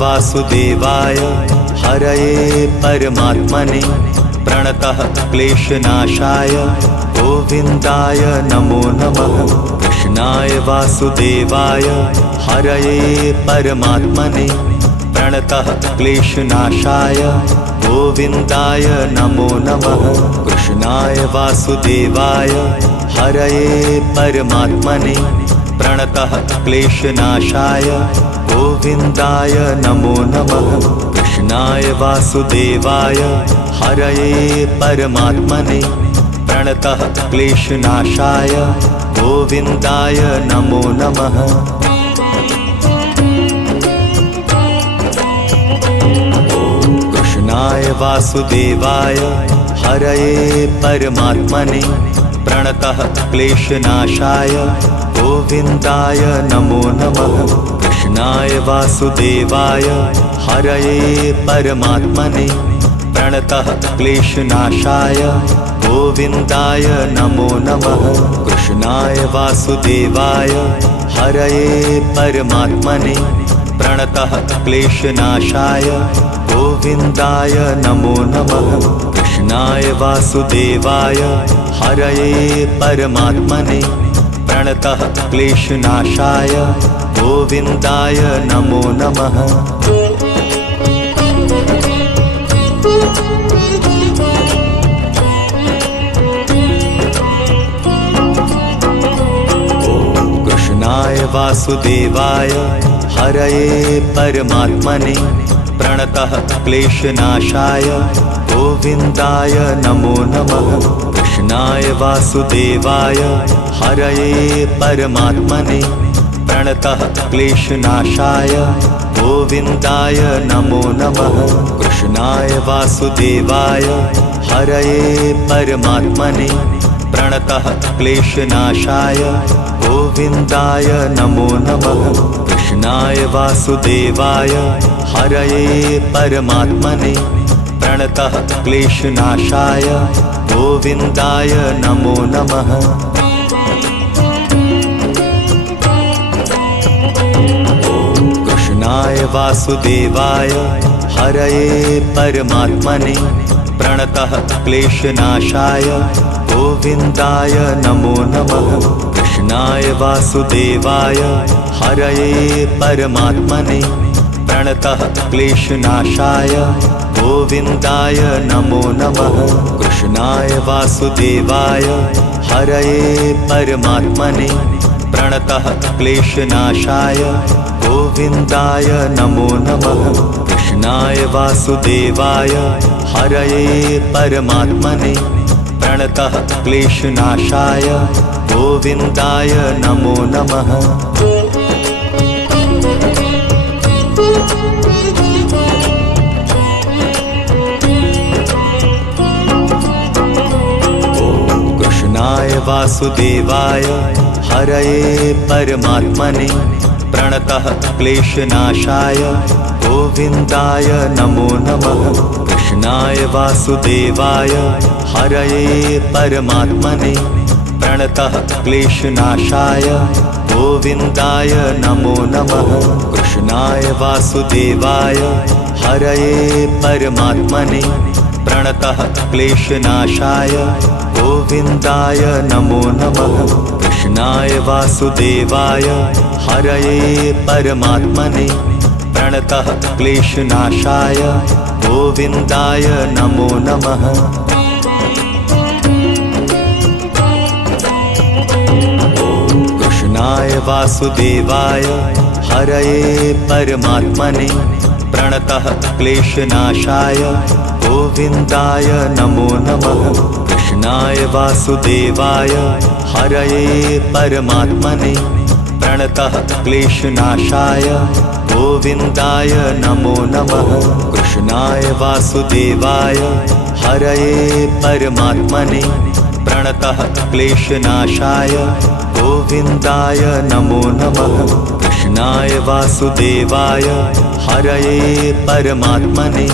वासुदेवाय हरये परमात्मने प्रणतः क्लेशनाशाय गोविन्दाय नमो नमः। कृष्णाय वासुदेवाय हरये परमात्मने प्रणतः क्लेशनाशाय गोविन्दाय नमो नमः। कृष्णाय वासुदेवाय हरये परमात्मने प्रणतः क्लेशनाशाय गोविन्दाय नमो नमः। कृष्णाय वासुदेवाय हरये परमात्मने प्रणतः क्लेशनाशाय गोविन्दाय नमो नमः। कृष्णाय वासुदेवाय हरये परमात्मने प्रणतः क्लेशनाशाय गोविन्दाय नमो नमः। कृष्णाय वासुदेवाय हरये परमात्मने प्रणतः क्लेशनाशाय गोविन्दाय नमो नमः। कृष्णाय वासुदेवाय हरये परमात्मने प्रणतः क्लेशनाशाय गोविन्दाय नमो नमः। कृष्णाय वासुदेवाय हरये परमात्मने प्रणतः क्लेशनाशाय गोविन्दाय नमो नमः। कृष्णाय वासुदेवाय हरये परमात्मने प्रणतः क्लेशनाशाय गोविन्दाय नमो नमः। कृष्णाय वासुदेवाय हरये परमात्मने प्रणतः क्लेशनाशाय गोविन्दाय नमो नमः। कृष्णाय वासुदेवाय हरये परमात्मने प्रणतः क्लेशनाशाय गोविन्दाय नमो नमः। कृष्णाय वासुदेवाय हरये परमात्मने प्रणतः क्लेशनाशाय गोविन्दाय नमो नमः। कृष्णाय वासुदेवाय हरये परमात्मने प्रणतः क्लेशनाशाय गोविन्दाय नमो नमः। कृष्णाय वासुदेवाय हरये परमात्मने प्रणतः क्लेशनाशाय गोविन्दाय नमो नमः। कृष्णाय वासुदेवाय हरये परमात्मने प्रणतः क्लेशनाशाय गोविन्दाय नमो नमः। कृष्णाय वासुदेवाय हरये परमात्मने प्रणतः क्लेशनाशाय गोविन्दाय नमो नमः। कृष्णाय वासुदेवाय हरये परमात्मने प्रणतः क्लेशनाशाय गोविन्दाय नमो नमः। कृष्णाय वासुदेवाय हरये परमात्मने प्रणतः क्लेशनाशाय गोविन्दाय नमो नमः। कृष्णाय वासुदेवाय हरये परमात्मने प्रणतः क्लेशनाशाय गोविन्दाय नमो नमः। कृष्णाय वासुदेवाय हरये परमात्मने प्रणतः क्लेशनाशाय गोविन्दाय नमो नमः। कृष्णाय वासुदेवाय हरये परमात्मने प्रणतः क्लेशनाशाय गोविन्दाय नमो नमः। कृष्णाय वासुदेवाय हरये परमात्मने प्रणतः क्लेशनाशाय गोविन्दाय नमो नमः। कृष्णाय वासुदेवाय हरये परमात्मने प्रणतः क्लेशनाशाय गोविन्दाय नमो नमः। कृष्णाय वासुदेवाय हरये परमात्मने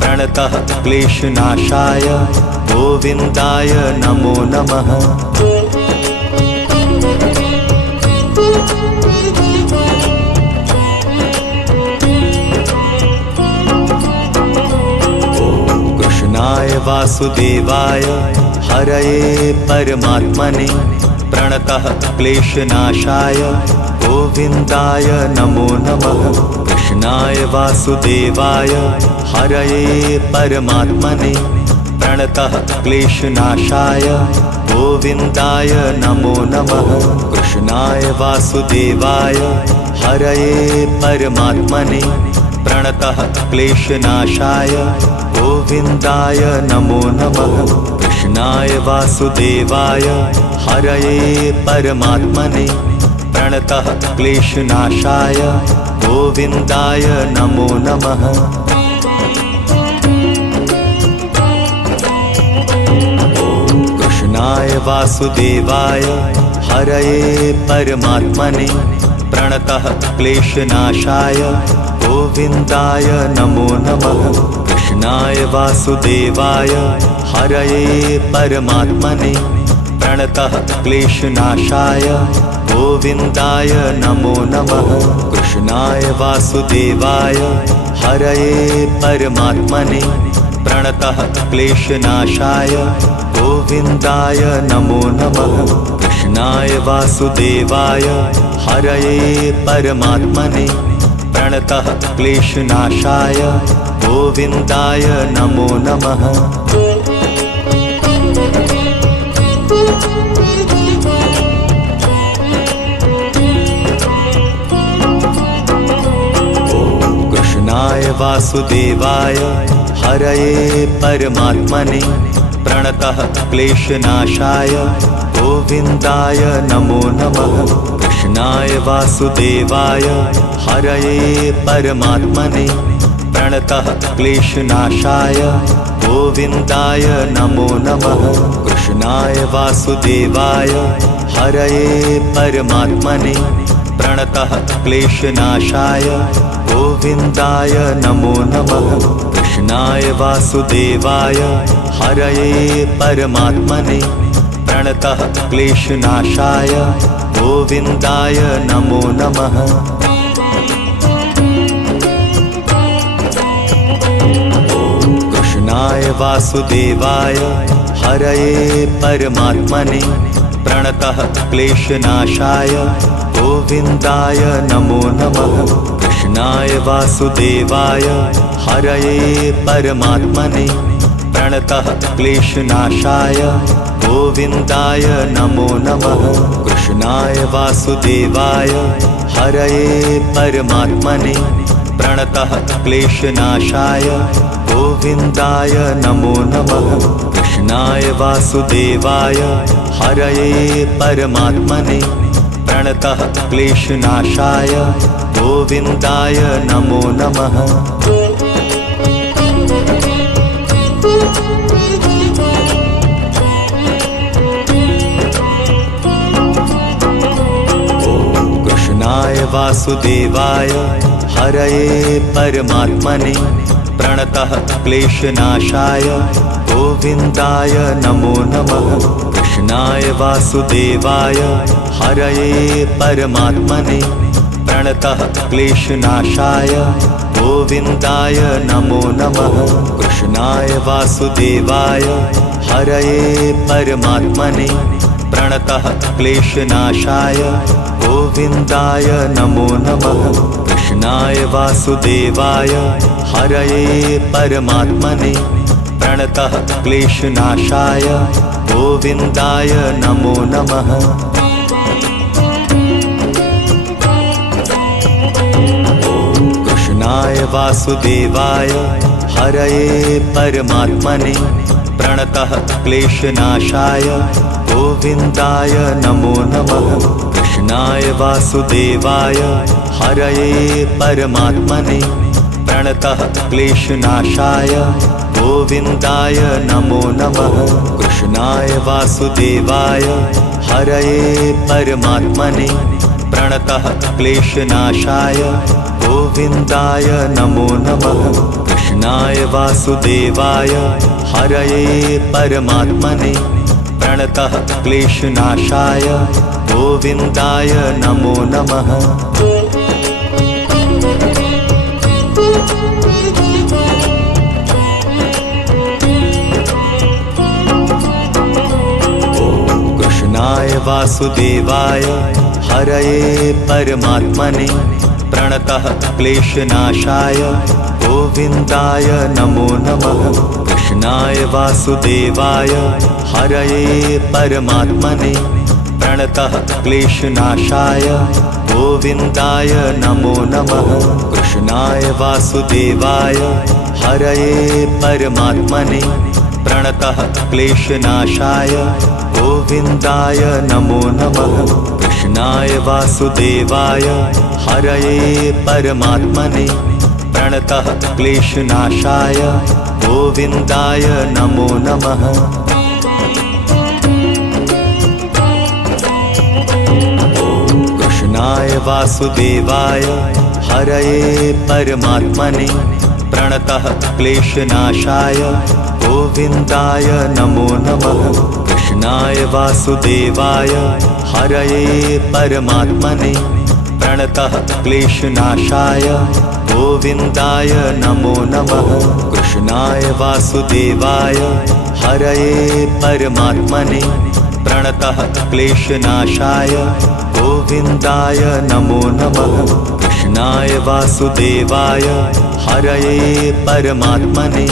प्रणतः क्लेशनाशाय गोविन्दाय नमो नमः। वासुदेवाय हरये परमात्मने प्रणतः क्लेशनाशाय गोविन्दाय नमो नमः। कृष्णाय वासुदेवाय हरये परमात्मने प्रणतः क्लेशनाशाय गोविन्दाय नमो नमः। कृष्णाय वासुदेवाय हरये परमात्मने प्रणतः क्लेशनाशाय गोविन्दाय नमो नमः। कृष्णाय वासुदेवाय हरये परमात्मने प्रणतः क्लेशनाशाय गोविन्दाय नमो नमः। कृष्णाय वासुदेवाय हरये परमात्मने प्रणतः क्लेशनाशाय गोविन्दाय नमो नमः। कृष्णाय वासुदेवाय हरये परमात्मने प्रणतः क्लेशनाशाय गोविन्दाय नमो नमः। कृष्णाय वासुदेवाय हरये परमात्मने प्रणतः क्लेशनाशाय गोविन्दाय नमो नमः। कृष्णाय वासुदेवाय हरये परमात्मने प्रणतः क्लेशनाशाय गोविन्दाय नमो नमः। कृष्णाय वासुदेवाय हरये परमात्मने प्रणतः क्लेशनाशाय गोविन्दाय नमो नमः। कृष्णाय वासुदेवाय हरये परमात्मने प्रणतः क्लेशनाशाय गोविन्दाय नमो नमः। कृष्णाय वासुदेवाय हरये परमात्मने प्रणतः क्लेशनाशाय गोविन्दाय नमो नमः। कृष्णाय वासुदेवाय हरये परमात्मने प्रणतः क्लेशनाशाय गोविन्दाय नमो नमः। कृष्णाय वासुदेवाय हरये परमात्मने प्रणतः क्लेशनाशाय गोविन्दाय नमो नमः। कृष्णाय वासुदेवाय हरये परमात्मने प्रणतः क्लेशनाशाय गोविन्दाय नमो नमः। कृष्णाय वासुदेवाय हरये परमात्मने प्रणतः क्लेशनाशाय गोविन्दाय नमो नमः। कृष्णाय वासुदेवाय हरये परमात्मने प्रणतः क्लेशनाशाय गोविन्दाय नमो नमः। कृष्णाय वासुदेवाय हरये परमात्मने प्रणतः क्लेशनाशाय गोविन्दाय नमो नमः। कृष्णाय वासुदेवाय हरये परमात्मने प्रणतः क्लेशनाशाय गोविन्दाय नमो नमः। कृष्णाय वासुदेवाय हरये परमात्मने प्रणतः क्लेशनाशाय गोविन्दाय नमो नमः। कृष्णाय वासुदेवाय हरये परमात्मने प्रणतः क्लेशनाशाय गोविन्दाय नमो नमः। कृष्णाय वासुदेवाय हरये परमात्मने प्रणतः क्लेशनाशाय गोविन्दाय नमो नमः। कृष्णाय वासुदेवाय हरये परमात्मने प्रणतः क्लेशनाशाय गोविन्दाय नमो नमः। कृष्णाय वासुदेवाय हरये परमात्मने प्रणतः क्लेशनाशाय गोविन्दाय नमो नमः। कृष्णाय वासुदेवाय हरये परमात्मने प्रणतः क्लेशनाशाय गोविन्दाय नमो नमः। वासुदेवाय हरये परमात्मने प्रणतः क्लेशनाशाय गोविन्दाय नमो नमः। कृष्णाय वासुदेवाय हरये परमात्मने प्रणतः क्लेशनाशाय गोविन्दाय नमो नमः। कृष्णाय वासुदेवाय हरये परमात्मने प्रणतः क्लेशनाशाय गोविन्दाय नमो नमः। कृष्णाय वासुदेवाय हरये परमात्मने प्रणतः क्लेशनाशाय गोविन्दाय नमो नमः। कृष्णाय वासुदेवाय हरये परमात्मने प्रणतः क्लेशनाशाय गोविन्दाय नमो नमः। कृष्णाय वासुदेवाय हरये परमात्मने प्रणतः क्लेशनाशाय गोविन्दाय नमो नमः। कृष्णाय वासुदेवाय हरये परमात्मने प्रणतः क्लेशनाशाय गोविन्दाय नमो नमः। कृष्णाय वासुदेवाय हरये परमात्मने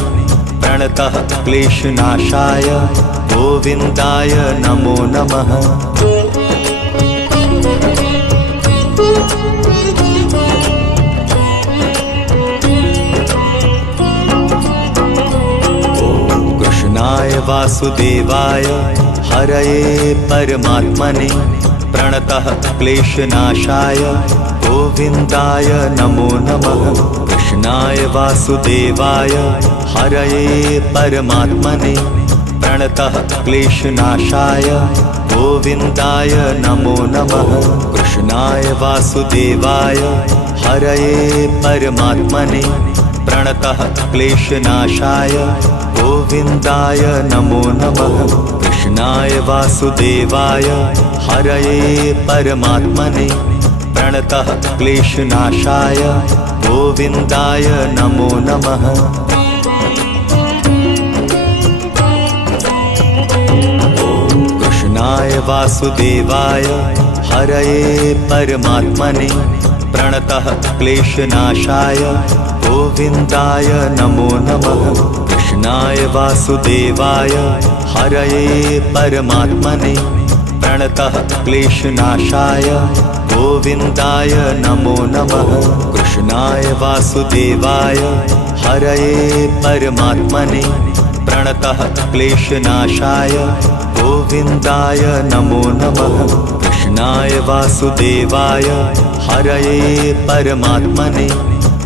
प्रणतः क्लेशनाशाय गोविन्दाय नमो नमः। कृष्णाय वासुदेवाय हरये परमात्मने प्रणतः क्लेशनाशाय गोविन्दाय नमो नमः। कृष्णाय वासुदेवाय हरये परमात्मने प्रणतः क्लेशनाशाय गोविन्दाय नमो नमः। कृष्णाय वासुदेवाय हरये परमात्मने प्रणतः क्लेशनाशाय गोविन्दाय नमो नमः। कृष्णाय वासुदेवाय हरये परमात्मने प्रणतः क्लेशनाशाय गोविन्दाय नमो नमः। कृष्णाय वासुदेवाय हरये परमात्मने प्रणतः क्लेशनाशाय गोविन्दाय नमो नमः। कृष्णाय वासुदेवाय हरये परमात्मने प्रणतः क्लेशनाशाय गोविन्दाय नमो नमः। कृष्णाय वासुदेवाय हरये परमात्मने प्रणतः क्लेशनाशाय गोविन्दाय नमो नमः। कृष्णाय वासुदेवाय हरये परमात्मने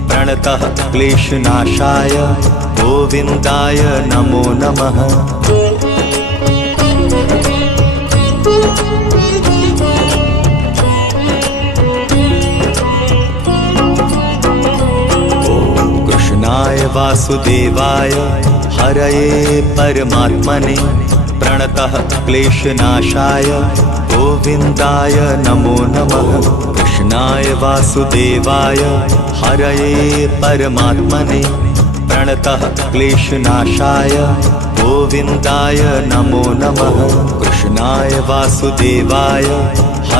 प्रणतः क्लेशनाशाय गोविन्दाय नमो नमः। कृष्णाय वासुदेवाय हरये परमात्मने प्रणतः क्लेशनाशाय गोविन्दाय नमो नमः। कृष्णाय वासुदेवाय हरये परमात्मने प्रणतः क्लेशनाशाय गोविन्दाय नमो नमः। कृष्णाय वासुदेवाय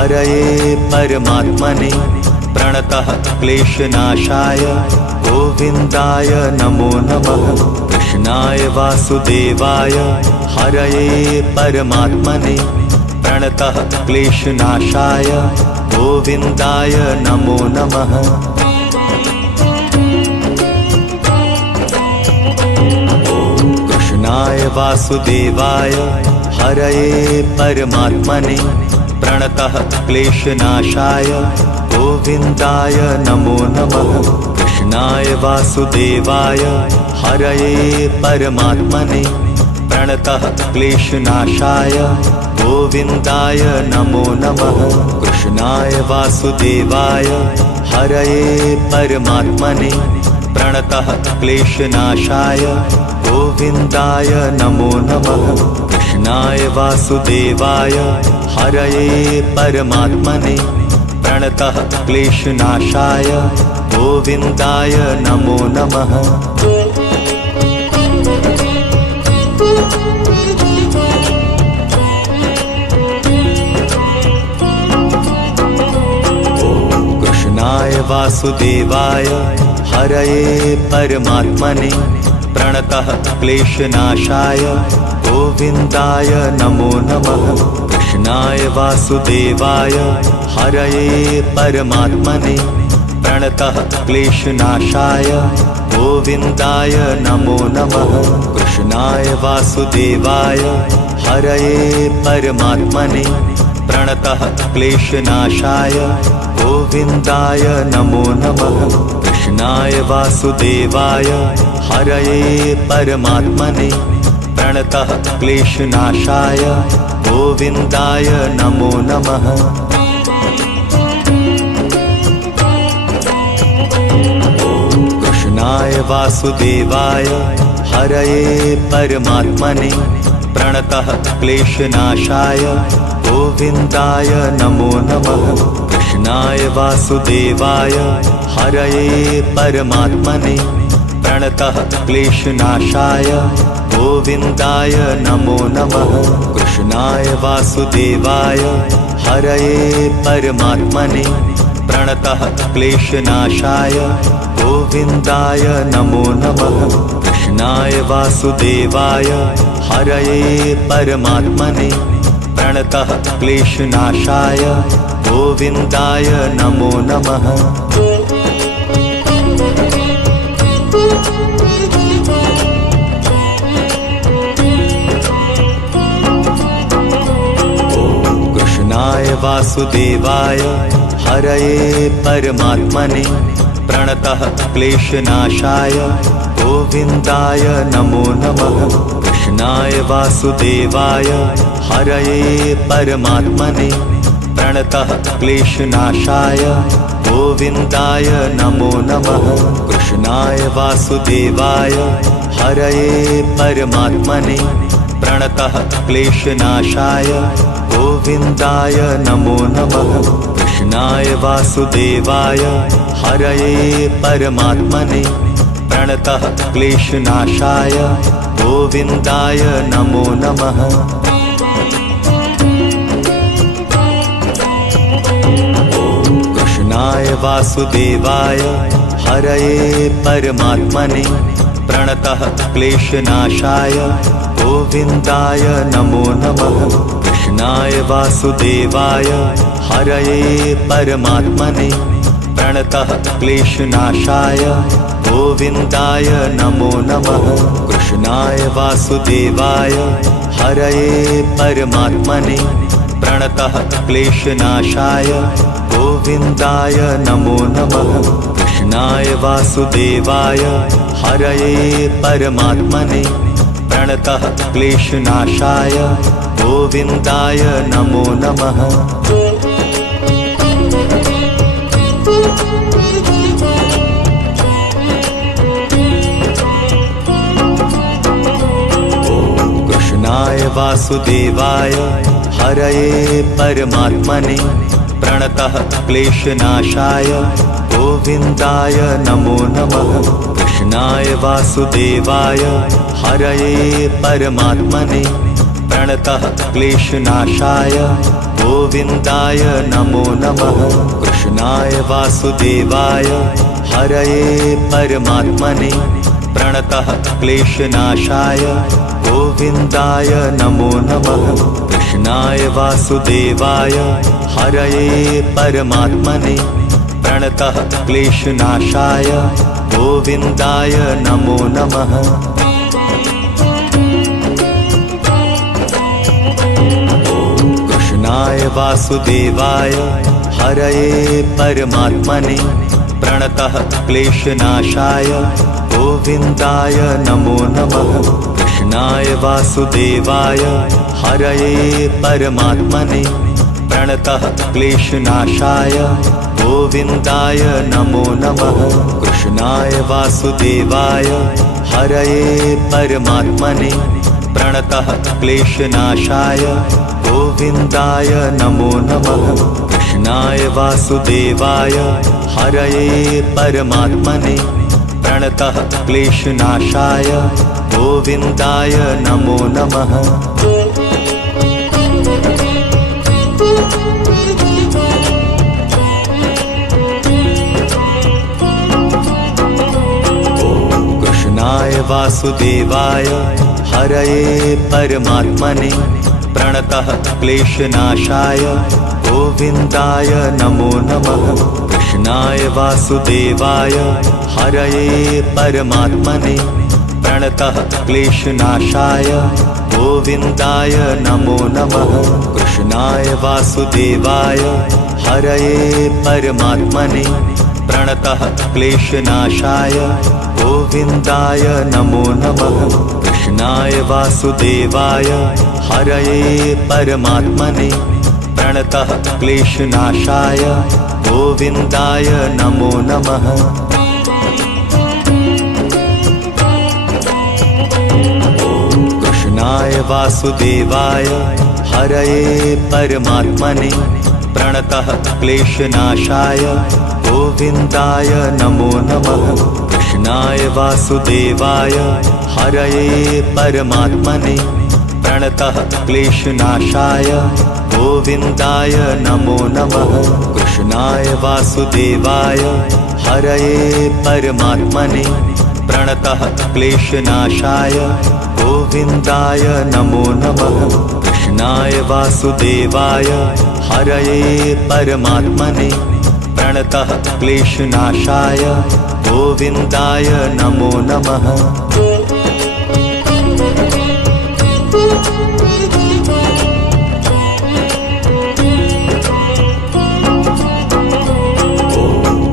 हरये परमात्मने प्रणतः क्लेशनाशाय गोविन्दाय नमो नमः। कृष्णाय वासुदेवाय हरये परमात्मने प्रणतः क्लेशनाशाय गोविन्दाय नमो नमः। कृष्णाय वासुदेवाय हरये परमात्मने प्रणतः क्लेशनाशाय गोविन्दाय नमो नमः। कृष्णाय वासुदेवाय हरये परमात्मने प्रणतः क्लेशनाशाय गोविन्दाय नमो नमः। कृष्णाय वासुदेवाय हरये परमात्मने प्रणतः क्लेशनाशाय गोविन्दाय नमो नमः। कृष्णाय वासुदेवाय हरये परमात्मने प्रणतः क्लेशनाशाय गोविन्दाय नमो नमः। वासुदेवाय हरये परमात्मने प्रणतः क्लेशनाशाय गोविन्दाय नमो नमः। कृष्णाय वासुदेवाय हरये परमात्मने प्रणतः क्लेशनाशाय गोविन्दाय नमो नमः। कृष्णाय वासुदेवाय हरये परमात्मने प्रणतः क्लेशनाशाय गोविन्दाय नमो नमः। कृष्णाय वासुदेवाय हरये परमात्मने प्रणतः क्लेशनाशाय गोविन्दाय नमो नमः। कृष्णाय वासुदेवाय हरये परमात्मने प्रणतः क्लेशनाशाय गोविन्दाय नमो नमः। कृष्णाय वासुदेवाय हरये परमात्मने प्रणतः क्लेशनाशाय गोविन्दाय नमो नमः। कृष्णाय वासुदेवाय हरये परमात्मने प्रणतः क्लेशनाशाय गोविन्दाय नमो नमः। कृष्णाय वासुदेवाय हरये परमात्मने प्रणतः क्लेशनाशाय गोविन्दाय नमो नमः। कृष्णाय वासुदेवाय हरये परमात्मने प्रणतः क्लेशनाशाय गोविन्दाय नमो नमः। कृष्णाय वासुदेवाय हरये परमात्मने प्रणतः क्लेशनाशाय गोविन्दाय नमो नमः। कृष्णाय वासुदेवाय हरये परमात्मने प्रणतः क्लेशनाशाय गोविन्दाय नमो नमः। कृष्णाय वासुदेवाय हरये परमात्मने प्रणतः क्लेशनाशाय गोविन्दाय नमो नमः। कृष्णाय वासुदेवाय हरये परमात्मने प्रणतः क्लेशनाशाय गोविन्दाय नमो नमः। कृष्णाय वासुदेवाय हरये परमात्मने प्रणतः क्लेशनाशाय गोविन्दाय नमो नमः। कृष्णाय वासुदेवाय हरये परमात्मने प्रणतः क्लेशनाशाय गोविन्दाय नमो नमः। कृष्णाय वासुदेवाय हरये परमात्मने प्रणतः क्लेशनाशाय गोविन्दाय नमो नमः। कृष्णाय वासुदेवाय हरये परमात्मने प्रणतः क्लेशनाशाय गोविन्दाय नमो नमः। कृष्णाय वासुदेवाय हरये परमात्मने प्रणतः क्लेशनाशाय गोविन्दाय नमो नमः। कृष्णाय वासुदेवाय हरये परमात्मने प्रणतः क्लेशनाशाय गोविन्दाय नमो नमः। कृष्णाय वासुदेवाय हरये परमात्मने प्रणतः क्लेशनाशाय गोविन्दाय नमो नमः। कृष्णाय वासुदेवाय हरये परमात्मने प्रणतः क्लेशनाशाय गोविन्दाय नमो नमः। कृष्णाय वासुदेवाय हरये परमात्मने प्रणतः क्लेशनाशाय गोविन्दाय नमो नमः। कृष्णाय वासुदेवाय हरये परमात्मने प्रणतः क्लेशनाशाय गोविन्दाय नमो नमः। कृष्णाय वासुदेवाय हरये परमात्मने प्रणतः क्लेशनाशाय गोविन्दाय नमो नमः। वासुदेवाय हरये परमात्मने प्रणतः क्लेशनाशाय गोविन्दाय नमो नमः। कृष्णाय वासुदेवाय हरये परमात्मने प्रणतः क्लेशनाशाय गोविन्दाय नमो नमः। कृष्णाय वासुदेवाय हरये परमात्मने प्रणतः क्लेशनाशाय गोविन्दाय नमो नमः। कृष्णाय वासुदेवाय हरये परमात्मने प्रणतः क्लेशनाशाय गोविन्दाय नमो नमः। कृष्णाय वासुदेवाय हरये परमात्मने प्रणतः क्लेशनाशाय गोविन्दाय नमो नमः। कृष्णाय वासुदेवाय हरये परमात्मने प्रणतः क्लेशनाशाय गोविन्दाय नमो नमः। कृष्णाय वासुदेवाय हरये परमात्मने प्रणतः क्लेशनाशाय गोविन्दाय नमो नमः। कृष्णाय वासुदेवाय हरये परमात्मने प्रणतः क्लेशनाशाय गोविन्दाय नमो नमः।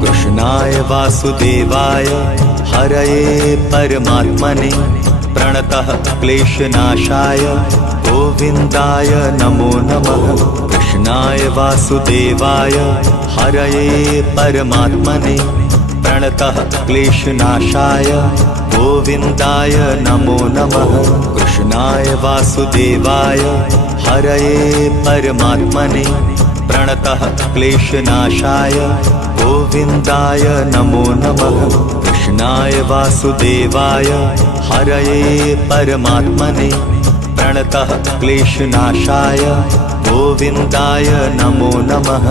कृष्णाय वासुदेवाय हरये परमात्मने प्रणतः क्लेशनाशाय गोविन्दाय नमो नमः। कृष्णाय वासुदेवाय हरये परमात्मने प्रणतः क्लेशनाशाय गोविन्दाय नमो नमः। कृष्णाय वासुदेवाय हरये परमात्मने प्रणतः क्लेशनाशाय गोविन्दाय नमो नमः। कृष्णाय वासुदेवाय हरये परमात्मने प्रणतः क्लेशनाशाय गोविन्दाय नमो नमः।